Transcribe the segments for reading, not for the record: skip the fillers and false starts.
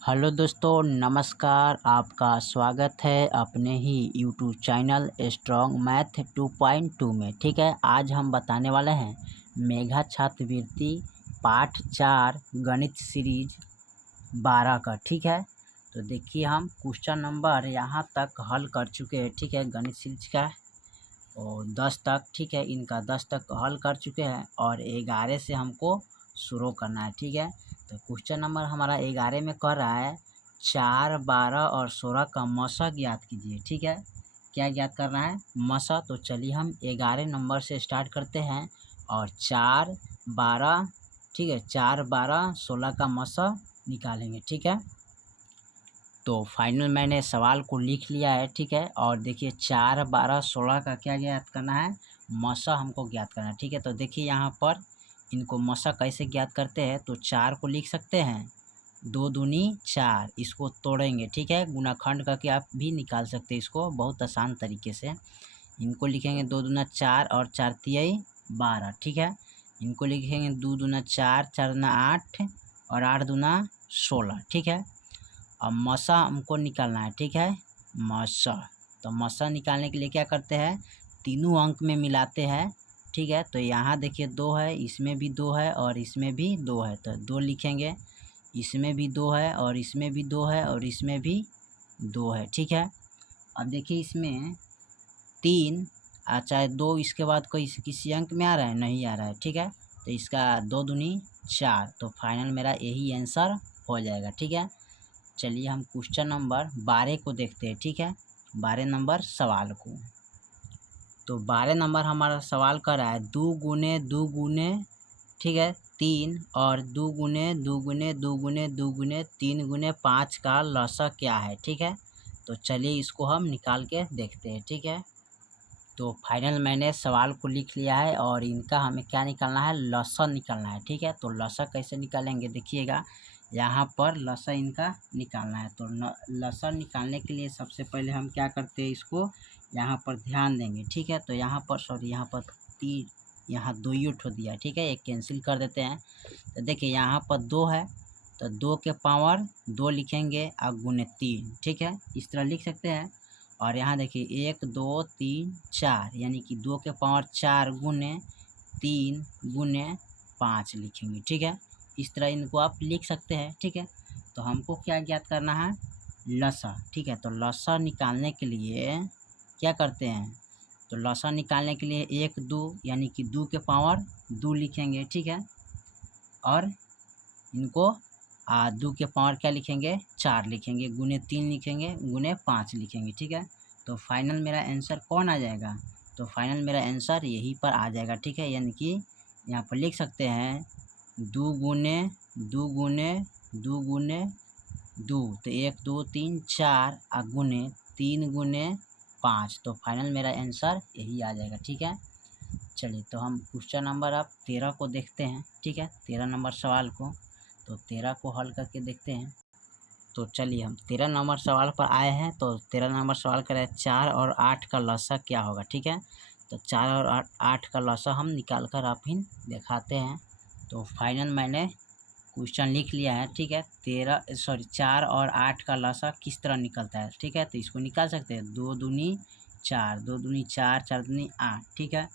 Hello दोस्तों, नमस्कार। आपका स्वागत है अपने ही यूट्यूब चैनल स्ट्रॉन्ग मैथ 2.2 में। ठीक है, आज हम बताने वाले हैं मेघा छात्रवृत्ति पाठ 4 गणित सीरीज 12 का। ठीक है, तो देखिए हम क्वेश्चन नंबर यहाँ तक हल कर चुके हैं। ठीक है, गणित सीरीज का और 10 तक, ठीक है, इनका 10 तक हल कर चुके हैं और 11 से हमको शुरू करना है। ठीक है, तो क्वेश्चन नंबर हमारा 11 में कह रहा है 4, 12 और 16 का मसा ज्ञात कीजिए। ठीक है, क्या ज्ञात करना है? मसा। तो चलिए हम 11 नंबर से स्टार्ट करते हैं और 4, 12, ठीक है, 4, 12, 16 का मसा निकालेंगे। ठीक है, तो फाइनल मैंने सवाल को लिख लिया है। ठीक है, और देखिए 4, 12, 16 का क्या ज्ञात करना है? मसा हमको ज्ञात करना है। ठीक है, तो देखिए यहाँ पर इनको मसा कैसे ज्ञात करते हैं। तो 4 को लिख सकते हैं 2 दूनी 4, इसको तोड़ेंगे। ठीक है, गुणाखंड करके आप भी निकाल सकते हैं इसको बहुत आसान तरीके से। इनको लिखेंगे 2 दूना 4 और 4 तिहाई 12। ठीक है, इनको लिखेंगे 2 दूना 4, 4 दूना 8 और 8 दूना 16। ठीक है, अब मसा हमको निकालना है। ठीक है, मसा। तो मसा निकालने के लिए क्या करते हैं? तीनों अंक में मिलाते हैं। ठीक है, तो यहाँ देखिए 2 है, इसमें भी 2 है और इसमें भी 2 है, तो 2 लिखेंगे। इसमें भी 2 है और इसमें भी 2 है और इसमें भी 2 है। ठीक है, अब देखिए इसमें 3 चाहे 2 इसके बाद कोई किसी अंक में आ रहा है? नहीं आ रहा है। ठीक है, तो इसका 2 दूनी 4, तो फाइनल मेरा यही आंसर हो जाएगा। ठीक है, चलिए हम क्वेश्चन नंबर 12 को देखते हैं। ठीक है, 12 नंबर सवाल को। तो 12 नंबर हमारा सवाल कर रहा है 2 गुने 2 गुने, ठीक है, 3 और 2 गुने 2 गुने 2 गुने 2 गुने 3 गुने 5 का लसा क्या है? ठीक है, तो चलिए इसको हम निकाल के देखते हैं। ठीक है, तो फाइनल मैंने सवाल को लिख लिया है और इनका हमें क्या निकालना है? लसा निकालना है। ठीक है, तो लसा कैसे निकालेंगे देखिएगा, यहाँ पर लसा इनका निकालना है। तो लसा निकालने के लिए सबसे पहले हम क्या करते हैं, इसको यहाँ पर ध्यान देंगे। ठीक है, तो यहाँ पर यहाँ पर 3, यहाँ 2 ही उठ दिया। ठीक है, एक कैंसिल कर देते हैं। तो देखिए यहाँ पर 2 है, तो 2 के पावर 2 लिखेंगे और गुने 3। ठीक है, इस तरह लिख सकते हैं। और यहाँ देखिए 1, 2, 3, 4, यानी कि 2 के पावर 4 गुने 3 गुने 5 लिखेंगे। ठीक है, इस तरह इनको आप लिख सकते हैं। ठीक है, तो हमको क्या ज्ञात करना है? लसा। ठीक है, तो लसा निकालने के लिए क्या करते हैं? तो लसा निकालने के लिए 1, 2 यानी कि 2 के पावर 2 लिखेंगे। ठीक है, और इनको 2 के पावर क्या लिखेंगे? 4 लिखेंगे, गुने 3 लिखेंगे, गुने 5 लिखेंगे। ठीक है, तो फाइनल मेरा आंसर कौन आ जाएगा? तो फाइनल मेरा आंसर यहीं पर आ जाएगा। ठीक है, यानी कि यहाँ पर लिख सकते हैं 2 गुने 2 गुने 2 गुने 2, तो 1, 2, 3, 4 और गुने 3 गुने 5, तो फाइनल मेरा आंसर यही आ जाएगा। ठीक है, चलिए तो हम क्वेश्चन नंबर अब 13 को देखते हैं। ठीक है, 13 नंबर सवाल को, तो 13 को हल करके देखते हैं। तो चलिए हम 13 नंबर सवाल पर आए हैं। तो 13 नंबर सवाल कर रहे हैं 4 और 8 का लसा क्या होगा? ठीक है, तो 4 और 8 का लसा हम निकाल कर आप ही दिखाते हैं। तो फाइनल मैंने क्वेश्चन लिख लिया है। ठीक है, 4 और 8 का लसा किस तरह निकलता है? ठीक है, तो इसको निकाल सकते हैं 2 दूनी 4, 2 दूनी 4, 4 दूनी 8। ठीक है,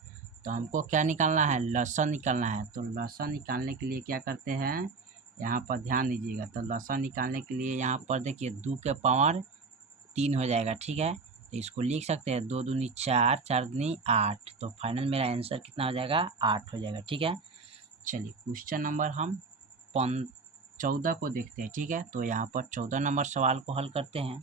तो हमको क्या निकालना है? लसा निकालना है। तो लसा निकालने के लिए क्या करते हैं, यहाँ पर ध्यान दीजिएगा। तो लसा निकालने के लिए यहाँ पर देखिए 2 के पावर 3 हो जाएगा। ठीक है, तो इसको लिख सकते हैं 2 दूनी 4, 4 दूनी 8, तो फाइनल मेरा आंसर कितना हो जाएगा? 8 हो जाएगा। ठीक है, चलिए क्वेश्चन नंबर हम 14 को देखते हैं। ठीक है, तो यहाँ पर 14 नंबर सवाल को हल करते हैं।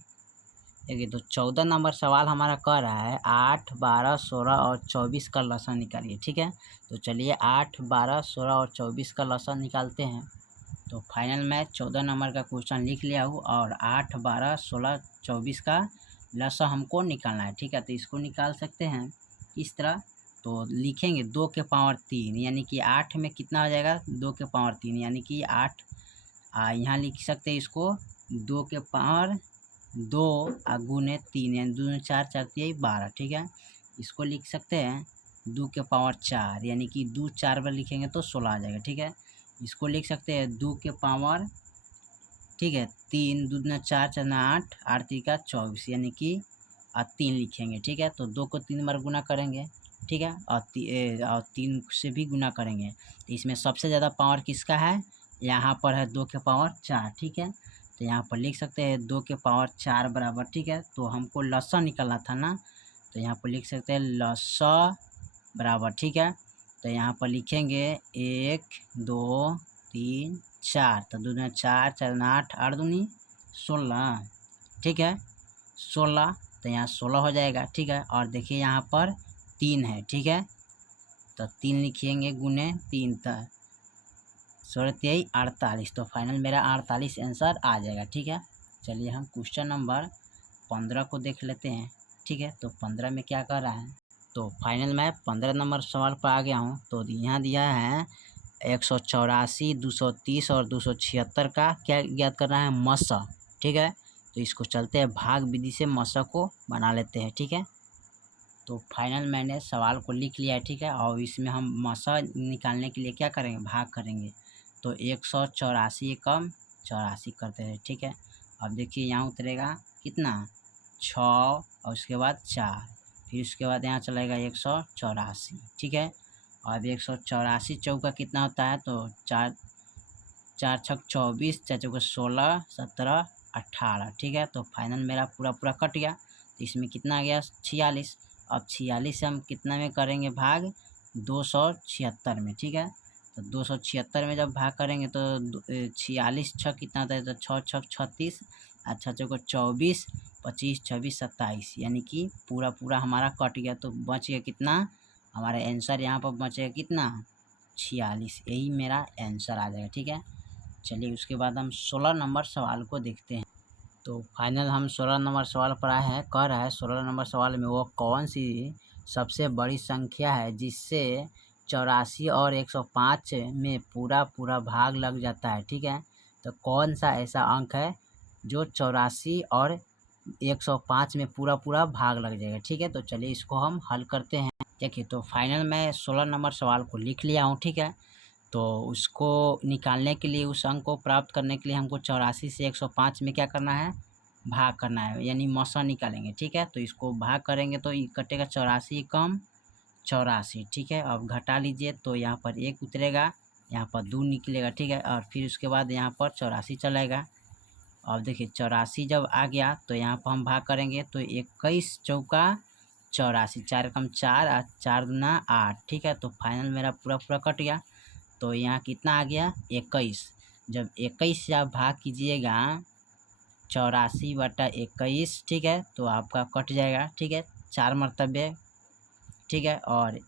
देखिए तो 14 नंबर सवाल हमारा कह रहा है 8, 12, 16 और 24 का लसा निकालिए। ठीक है, तो चलिए 8, 12, 16 और 24 का लसा निकालते हैं। तो फाइनल मैं 14 नंबर का क्वेश्चन लिख लिया हूँ और 8, 12, 16, 24 का लसा हमको निकालना है। ठीक है, तो इसको निकाल सकते हैं इस तरह। तो लिखेंगे 2 के पावर 3, यानी कि 8 में कितना हो जाएगा? 2 के पावर 3, यानी कि 8। यहाँ लिख सकते हैं इसको 2 के पावर 2 गुने 3, यानी 2 4, 4 3 12। ठीक है, इसको लिख सकते हैं 2 के पावर 4, यानी कि 2 4 बार लिखेंगे तो 16 आ जाएगा। ठीक है, इसको लिख सकते हैं 2 के पावर, ठीक है। 3 दूना 4 4 8 8 3 24 यानी कि 3 लिखेंगे। ठीक है, तो 2 को 3 बार गुना करेंगे। ठीक है, और 3 से भी गुना करेंगे। तो इसमें सबसे ज़्यादा पावर किसका है? यहाँ पर है 2 के पावर 4। ठीक है, तो यहाँ पर लिख सकते हैं 2 के पावर 4 बराबर। ठीक है, तो हमको लसा निकालना था ना, तो यहाँ पर लिख सकते हैं लसा बराबर। ठीक है, तो यहाँ पर लिखेंगे 1 2 3 4, तो 2 4 4 8 8 दूनी 16। ठीक है, 16, तो यहाँ 16 हो जाएगा। ठीक है, और देखिए यहाँ पर 3 है। ठीक है, तो 3 लिखेंगे गुने 3, तो 16 48, तो फाइनल मेरा 48 आंसर आ जाएगा। ठीक है, चलिए हम क्वेश्चन नंबर 15 को देख लेते हैं। ठीक है, तो 15 में क्या कर रहा है, तो फाइनल मैं 15 नंबर सवाल पर आ गया हूँ। तो यहाँ दिया है 184, 230 और 276 का क्या ज्ञात करना है? मसा। ठीक है, तो इसको चलते हैं भाग विधि से मसा को बना लेते हैं। ठीक है, तो फाइनल मैंने सवाल को लिख लिया है। ठीक है, और इसमें हम मसा निकालने के लिए क्या करेंगे? भाग करेंगे। तो 184 एकम 84 करते हैं। ठीक है, अब देखिए यहाँ उतरेगा कितना? 6 और उसके बाद 4, फिर उसके बाद यहाँ चलेगा 184। ठीक है, अब 184 चौका कितना होता है? तो 4 4 छक 24, 4 चौका 16, 17, 18। ठीक है, तो फाइनल मेरा पूरा कट गया। तो इसमें कितना आ गया? 46। अब 46 से हम कितना में करेंगे भाग? 276 में। ठीक है, तो 276 में जब भाग करेंगे तो 46 छक कितना होता है? तो 6 छक 36, अच्छा चौका 24, 25 26 27, यानी कि पूरा हमारा कट गया। तो बच गया कितना? हमारा आंसर यहाँ पर बचेगा कितना? 46। यही मेरा आंसर आ जाएगा। ठीक है, चलिए उसके बाद हम 16 नंबर सवाल को देखते हैं। तो फाइनल हम 16 नंबर सवाल पर आए हैं। कह रहा है 16 नंबर सवाल में वो कौन सी सबसे बड़ी संख्या है जिससे 84 और 105 में पूरा भाग लग जाता है? ठीक है, तो कौन सा ऐसा अंक है जो 84 और 105 में पूरा भाग लग जाएगा? ठीक है, तो चलिए इसको हम हल करते हैं। देखिए, तो फाइनल मैं 16 नंबर सवाल को लिख लिया हूँ। ठीक है, तो उसको निकालने के लिए, उस अंक को प्राप्त करने के लिए हमको 84 से 105 में क्या करना है? भाग करना है, यानी मौसा निकालेंगे। ठीक है, तो इसको भाग करेंगे तो ये कटेगा 84 कम 84। ठीक है, अब घटा लीजिए तो यहाँ पर 1 उतरेगा, यहाँ पर 2 निकलेगा। ठीक है, और फिर उसके बाद यहाँ पर 84 चलेगा। अब देखिए 84 जब आ गया तो यहाँ पर हम भाग करेंगे तो 21 चौका 84, 4 कम 4 और 4 दूना 8। ठीक है, तो फाइनल मेरा पूरा कट गया। तो यहाँ कितना आ गया? 21। जब 21 से आप भाग कीजिएगा 84/21। ठीक है, तो आपका कट जाएगा। ठीक है, 4 मरतबे। ठीक है, और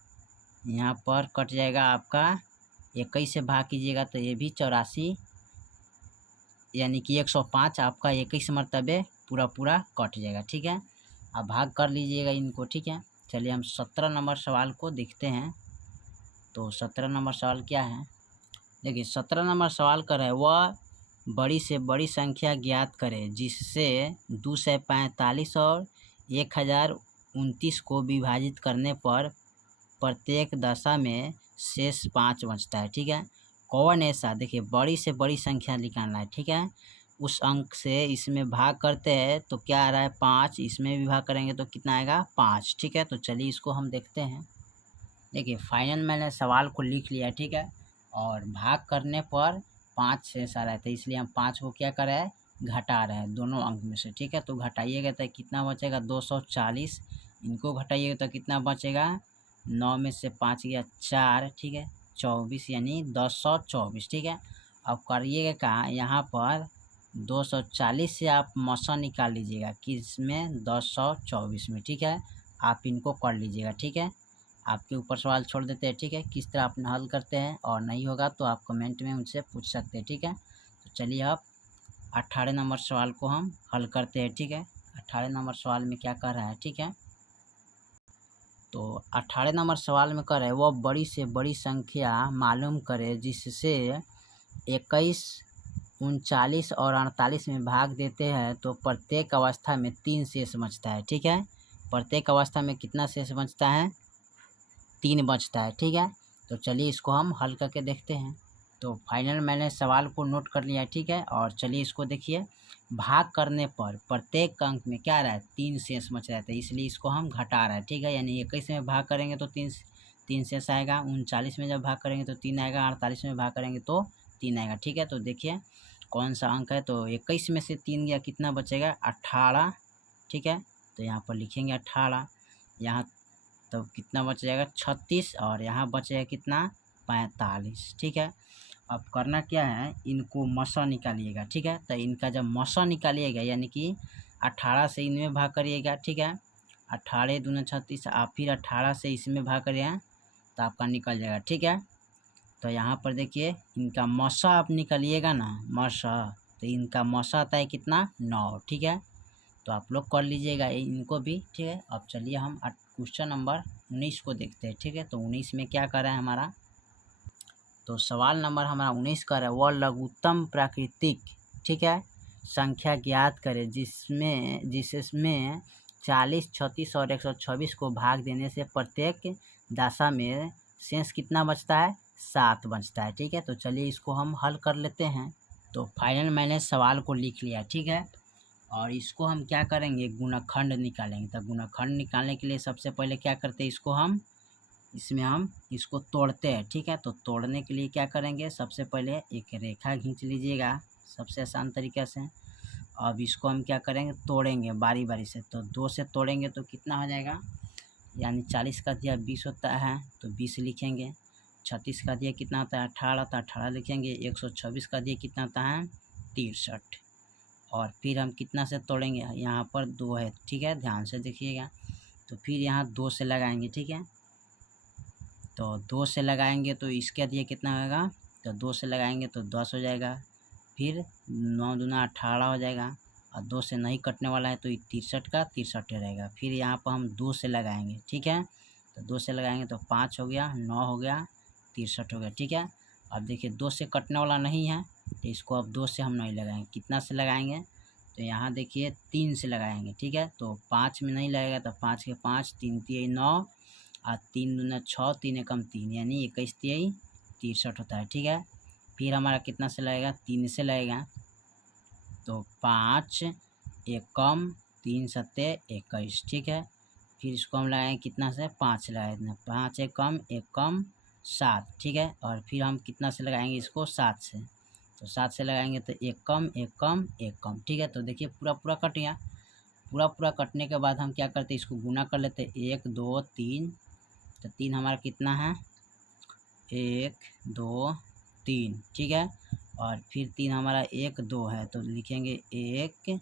यहाँ पर कट जाएगा आपका 21 से भाग कीजिएगा तो ये भी 84, यानी कि 105 आपका 21 मरतबे पूरा कट जाएगा। ठीक है, आप भाग कर लीजिएगा इनको। ठीक है, चलिए हम 17 नंबर सवाल को देखते हैं। तो 17 नंबर सवाल क्या है? देखिए 17 नंबर सवाल कर रहा है वह बड़ी से बड़ी संख्या ज्ञात करे जिससे 245 और 1029 को विभाजित करने पर प्रत्येक दशा में शेष 5 बचता है। ठीक है, कौन ऐसा, देखिए बड़ी से बड़ी संख्या निकालना है। ठीक है, उस अंक से इसमें भाग करते हैं तो क्या आ रहा है? 5। इसमें भी भाग करेंगे तो कितना आएगा? 5। ठीक है, तो चलिए इसको हम देखते हैं। देखिए फाइनल मैंने सवाल को लिख लिया। ठीक है, और भाग करने पर 5 शेष आ रहा है, तो इसलिए हम 5 को क्या कर रहे हैं? घटा रहे हैं दोनों अंक में से। ठीक है, तो घटाइएगा तो कितना बचेगा? 240। इनको घटाइएगा तो कितना बचेगा? 9 में से 5 गया 4। ठीक है, 24 यानी 1024। ठीक है, अब करिएगा कहाँ? यहाँ पर 240 से आप मौसा निकाल लीजिएगा किस में? 1024 में। ठीक है, आप इनको कर लीजिएगा। ठीक है, आपके ऊपर सवाल छोड़ देते हैं। ठीक है, किस तरह आप हल करते हैं, और नहीं होगा तो आप कमेंट में मुझसे पूछ सकते हैं। ठीक है, तो चलिए अब 18 नंबर सवाल को हम हल करते हैं। ठीक है, 18 नंबर सवाल में क्या कह रहा है? ठीक है, तो 18 नंबर सवाल में कह रहा है वह बड़ी से बड़ी संख्या मालूम करे जिससे 21, 39 और 48 में भाग देते हैं तो प्रत्येक अवस्था में 3 शेष बचता है। ठीक है, प्रत्येक अवस्था में कितना शेष बचता है? 3 बचता है। ठीक है, तो चलिए इसको हम हल करके देखते हैं। तो फाइनल मैंने सवाल को नोट कर लिया, ठीक है। और चलिए इसको देखिए, भाग करने पर प्रत्येक अंक में क्या रहा है, 3 शेष बच रहा है, इसलिए इसको हम घटा रहे हैं, ठीक है। यानी 21 में भाग करेंगे तो 3 शेष आएगा, 39 में जब भाग करेंगे तो 3 आएगा, 48 में भाग करेंगे तो 3 आएगा, ठीक है। तो देखिए कौन सा अंक है, तो 21 में से 3 गया, कितना बचेगा, 18, ठीक है। तो यहाँ पर लिखेंगे 18, यहाँ तो कितना बच जाएगा, 36, और यहाँ बचेगा कितना, 45, ठीक है। अब करना क्या है, इनको मसा निकालिएगा, ठीक है। तो इनका जब मसा निकालिएगा यानी कि 18 से इनमें भाग करिएगा, ठीक है। 18 दूना 36, आप फिर 18 से इसमें भाग करिएगा तो आपका निकल जाएगा, ठीक है। तो यहाँ पर देखिए इनका मसा आप निकालिएगा ना, मसा, तो इनका मसा आता है कितना, 9, ठीक है। तो आप लोग कर लीजिएगा इनको भी, ठीक है। अब चलिए हम क्वेश्चन नंबर 19 को देखते हैं, ठीक है। तो 19 में क्या कर रहा है हमारा, तो सवाल नंबर हमारा 19 कर रहा है, वह लघुत्तम प्राकृतिक, ठीक है, संख्या ज्ञात करें जिसमें 40, 36 और 126 को भाग देने से प्रत्येक दशा में शेष कितना बचता है, 7 बचता है, ठीक है। तो चलिए इसको हम हल कर लेते हैं। तो फाइनल मैंने सवाल को लिख लिया, ठीक है। और इसको हम क्या करेंगे, गुणनखंड निकालेंगे। तो गुणनखंड निकालने के लिए सबसे पहले क्या करते हैं, इसमें हम इसको तोड़ते हैं, ठीक है। तो तोड़ने के लिए क्या करेंगे, सबसे पहले एक रेखा खींच लीजिएगा सबसे आसान तरीके से। अब इसको हम क्या करेंगे, तोड़ेंगे बारी बारी से। तो 2 से तोड़ेंगे तो कितना हो जाएगा, यानी 40 का दिया 20 होता है तो 20 लिखेंगे, 36 का दिया कितना होता है, 18, तो 18 लिखेंगे, 126 का दिया कितना होता है, 63। और फिर हम कितना से तोड़ेंगे, यहाँ पर 2 है, ठीक है, ध्यान से देखिएगा। तो फिर यहाँ 2 से लगाएंगे, ठीक है। तो 2 से लगाएंगे तो इसके दिए कितना होगा, तो 2 से लगाएंगे तो 10 हो जाएगा, फिर 9 दूना 18 हो जाएगा, और 2 से नहीं कटने वाला है तो 63 का 63 रहेगा। फिर यहाँ पर हम 2 से लगाएंगे, ठीक है। तो 2 से लगाएंगे तो 5 हो गया, 9 हो गया, 63 हो गया, ठीक है। अब देखिए 2 से कटने वाला नहीं है तो इसको अब 2 से हम नहीं लगाएंगे, कितना से लगाएंगे, तो यहाँ देखिए 3 से लगाएंगे, ठीक है। तो 5 में नहीं लगेगा तो 5 के 5, 3 तिया 9, और 3 दूना 6, 3 एकम 3, यानी 21 तिया 63 होता है, ठीक है। फिर हमारा कितना से लगेगा, 3 से लगेगा, तो 5 एकम 3 सत्ते 21, ठीक है। फिर इसको हम लगाएंगे कितना से, 5 से लगाएंगे, 5 एकम 7, ठीक है। और फिर हम कितना से लगाएंगे इसको, 7 से, तो 7 से लगाएंगे तो एकम एकम एकम, ठीक है। तो देखिए पूरा पूरा कट गया। पूरा कटने के बाद हम क्या करते हैं, इसको गुना कर लेते हैं, 1 2 3, तो 3 हमारा कितना है, 1 2 3, ठीक है। और फिर 3 हमारा 1 2 है तो लिखेंगे 1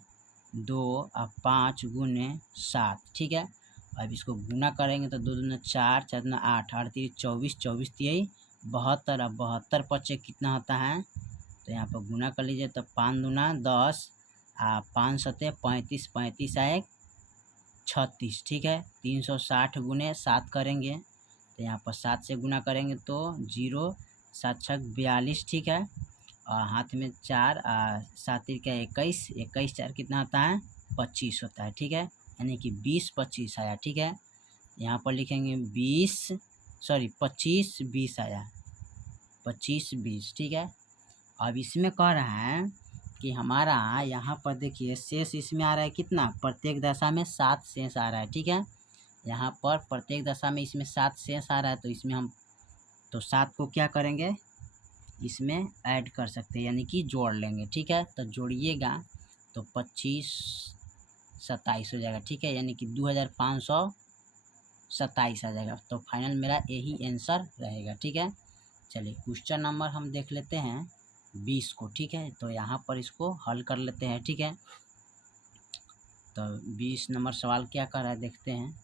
2 और 5 गुने 7, ठीक है। अब इसको गुना करेंगे तो 2 दूना 4, 4 दूना 8, 8 3 24, 24 3 72, और 72 पचे कितना होता है, तो यहाँ पर गुना कर लीजिए, तो 5 दूना 10, 5 सत्ते 35, 35 आए 36, ठीक है। 360 गुने 7 करेंगे तो यहाँ पर 7 से गुना करेंगे तो 0 7 6 42, ठीक है। और हाथ में 4, 7 का 21, 21 4 कितना होता है, 25 होता है, ठीक है। यानी कि 20 25 आया, ठीक है। यहाँ पर लिखेंगे 25 20 आया, 25 20, ठीक है। अब इसमें कह रहा है कि हमारा यहाँ पर देखिए शेष इसमें आ रहा है कितना, प्रत्येक दशा में 7 शेष आ रहा है, ठीक है। यहाँ पर प्रत्येक दशा में इसमें 7 शेष आ रहा है, तो इसमें हम तो 7 को क्या करेंगे, इसमें ऐड कर सकते हैं, यानी कि जोड़ लेंगे, ठीक है। तो जोड़िएगा तो 25 27 हो जाएगा, ठीक है, यानी कि 2527 आ जाएगा। तो फाइनल मेरा यही आंसर रहेगा, ठीक है। चलिए क्वेश्चन नंबर हम देख लेते हैं 20 को, ठीक है। तो यहाँ पर इसको हल कर लेते हैं, ठीक है। तो 20 नंबर सवाल क्या कर रहा है देखते हैं।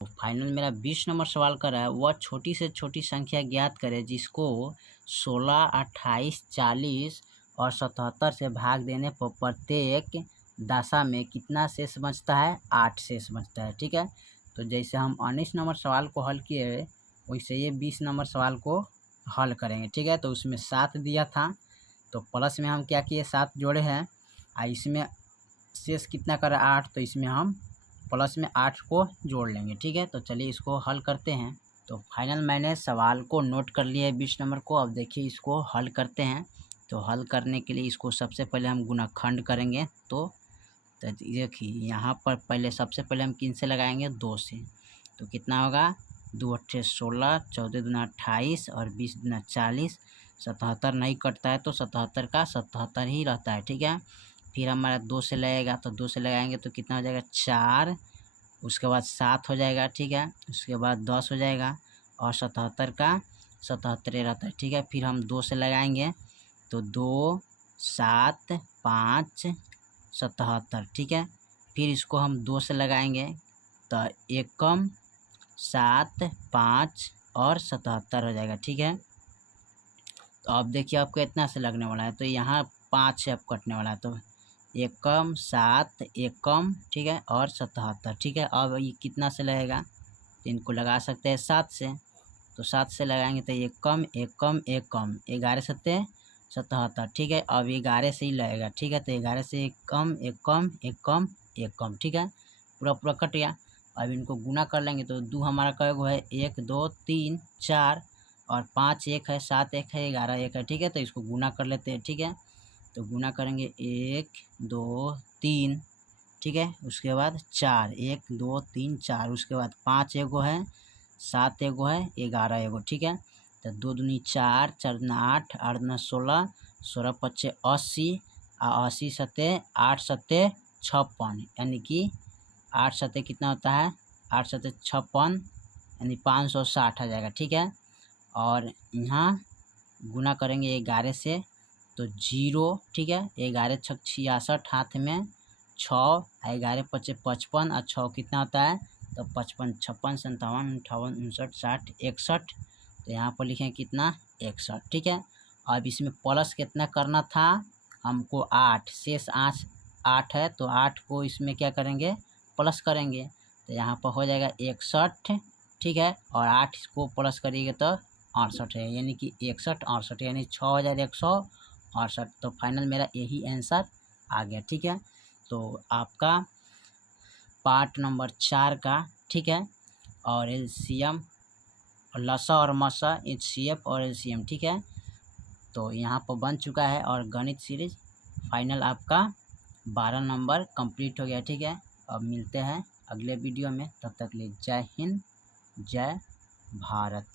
तो फाइनल मेरा 20 नंबर सवाल कर रहा है, वह छोटी से छोटी संख्या ज्ञात करे जिसको 16, 28, 40 और 77 से भाग देने पर प्रत्येक दशा में कितना शेष बचता है, 8 शेष बचता है, ठीक है। तो जैसे हम 19 नंबर सवाल को हल किए वैसे ये 20 नंबर सवाल को हल करेंगे, ठीक है। तो उसमें 7 दिया था तो प्लस में हम क्या किए, 7 जोड़े हैं, और इसमें शेष कितना कर 8, तो इसमें हम प्लस में 8 को जोड़ लेंगे, ठीक है। तो चलिए इसको हल करते हैं। तो फाइनल मैंने सवाल को नोट कर लिया है 20 नंबर को। अब देखिए इसको हल करते हैं। तो हल करने के लिए इसको सबसे पहले हम गुणाखंड करेंगे। तो देखिए यहाँ पर पहले सबसे पहले हम किन से लगाएंगे, 2 से। तो कितना होगा, 2 अट्ठे 16, 14 दूना 28 और 20 दूना 40। 77 नहीं कटता है तो 77 का 77 ही रहता है, ठीक है। फिर हमारा 2 से लगेगा, तो 2 से लगाएंगे तो कितना हो जाएगा, 4। उसके बाद 7 हो जाएगा, ठीक है। उसके बाद 10 हो जाएगा और 77 का 77 रहता है, ठीक है। फिर हम 2 से लगाएंगे तो 2 7 5 77, ठीक है। फिर इसको हम 2 से लगाएंगे तो 1 कम 7 5 और 77 हो जाएगा, ठीक है। तो अब देखिए आपको इतना से लगने वाला है, तो यहाँ 5 से अब कटने वाला है। तो 1 कम 7 1 कम, ठीक है, और 77, ठीक है। अब ये कितना से लगेगा, तो इनको लगा सकते हैं 7 से। तो 7 से लगाएंगे तो 1 कम 1 कम 1 कम, 11 सत्ते 77, ठीक है। अब 11 से ही लगेगा, ठीक है। तो 11 से 1 कम 1 कम 1 कम 1 कम, ठीक है। पूरा पूरा कट गया। अब इनको गुना कर लेंगे तो 2 हमारा कय गो है, 1 2 3 4 और 5 1 है, 7 1 है, 11 1 है, ठीक है। तो इसको गुना कर लेते हैं, ठीक है। तो गुना करेंगे 1 2 3, ठीक है। उसके बाद 4 1 2 3 4, उसके बाद 5 एगो है, 7 एगो है, 11 एगो, ठीक है। तो 2 दूनी 4 4 दूना 8 8 दूना 16 16 पच्चे 80 और 80 सत्ते 8 सत्ते 56, यानी कि 8 सत्ते कितना होता है, 8 सत्ते 56 यानी 560 आ जाएगा, ठीक है। और यहाँ गुना करेंगे 11 से तो 0, ठीक है। 11 छक 66 हाथ में 6, 11 पच्चे 55 और 6 कितना होता है, तो 55 56 57 58 59 60 61। तो यहाँ पर लिखें कितना, 61, ठीक है। अब इसमें प्लस कितना करना था हमको, 8 शेष 8 है, तो 8 को इसमें क्या करेंगे, प्लस करेंगे। तो यहाँ पर हो जाएगा 61, ठीक है। और 8 को प्लस करिएगा तो 68 है, यानी कि 61 68, यानी 6168। तो फाइनल मेरा यही आंसर आ गया, ठीक है। तो आपका पार्ट नंबर 4 का, ठीक है, और एलसीएम लसा और मसा, एचसीएफ और एलसीएम, ठीक है। तो यहाँ पर बन चुका है और गणित सीरीज फाइनल आपका 12 नंबर कंप्लीट हो गया, ठीक है। अब मिलते हैं अगले वीडियो में, तब तक के लिए जय हिंद जय भारत।